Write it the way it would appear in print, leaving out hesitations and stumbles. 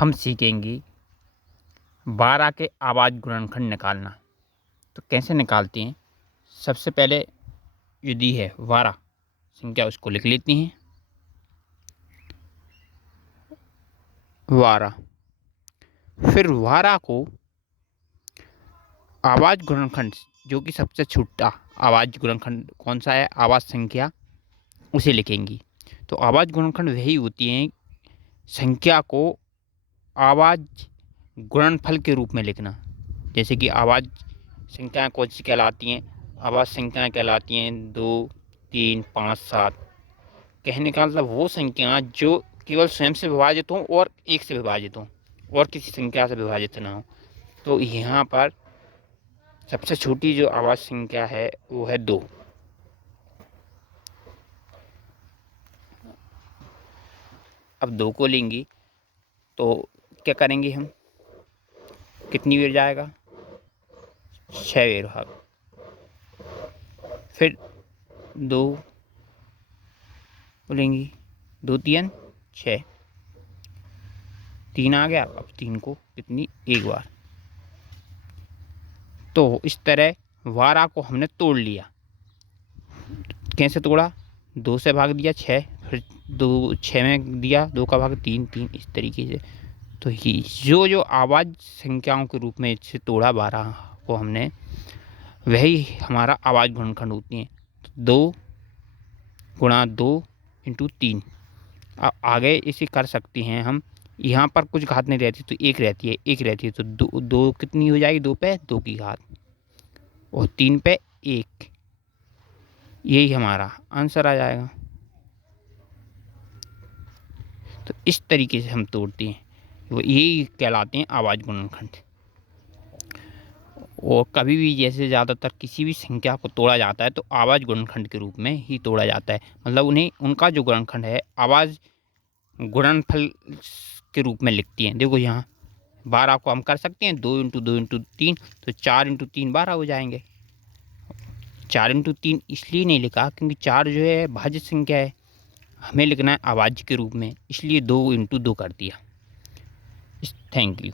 हम सीखेंगे 12 के आवाज़ गुणनखंड निकालना। तो कैसे निकालते हैं? सबसे पहले जो दी है 12 संख्या उसको लिख लेती हैं। 12 फिर 12 को आवाज़ गुणनखंड जो कि सबसे छोटा आवाज़ गुणनखंड कौन सा है, आवाज़ संख्या, उसे लिखेंगी। तो आवाज़ गुणनखंड वही होती हैं संख्या को आवाज़ गुणनफल के रूप में लिखना। जैसे कि आवाज़ संख्याएँ कौन सी कहलाती हैं? आवाज़ संख्याएँ कहलाती हैं 2, 3, 5, 7। कहने का मतलब वो संख्या जो केवल स्वयं से विभाजित हों और 1 से विभाजित हों और किसी संख्या से विभाजित ना हो। तो यहाँ पर सबसे छोटी जो आवाज़ संख्या है वो है 2। अब 2 को लेंगी तो क्या करेंगे हम? कितनी बार जाएगा? 6 बार भाग। फिर 2 को लेंगी, 2 3 6, 3 आ गया। अब 3 को कितनी? 1 बार। तो इस तरह 12 को हमने तोड़ लिया। कैसे तोड़ा? 2 से भाग दिया 6, फिर 2 6 में दिया 2 का भाग 3 3, इस तरीके से। तो ये जो आवाज़ संख्याओं के रूप में इसे तोड़ा 12 को हमने, वही हमारा आवाज़ गुणनखंड होती हैं। 2 गुणा 2 इंटू 3। अब आगे इसे कर सकते हैं हम। यहाँ पर कुछ घात नहीं रहती तो 1 रहती है, 1 रहती है तो 2 कितनी हो जाएगी? 2 पे 2 की घात और 3 पे 1। यही हमारा आंसर आ जाएगा। तो इस तरीके से हम तोड़ते हैं, वो यही कहलाते हैं आवाज़ गुणनखंड। और कभी भी जैसे ज़्यादातर किसी भी संख्या को तोड़ा जाता है तो आवाज़ गुणनखंड के रूप में ही तोड़ा जाता है। मतलब उन्हें उनका जो गुणनखंड है आवाज़ गुणनफल के रूप में लिखती हैं। देखो यहाँ 12 को हम कर सकते हैं 2 इंटू 2 इंटू 3, तो 4 इंटू 3 12 हो जाएंगे। 4 इंटू 3 इसलिए नहीं लिखा क्योंकि 4 जो है भाज्य संख्या है, हमें लिखना है आवाज़ के रूप में, इसलिए 2 इंटू 2 कर दिया। Thank you.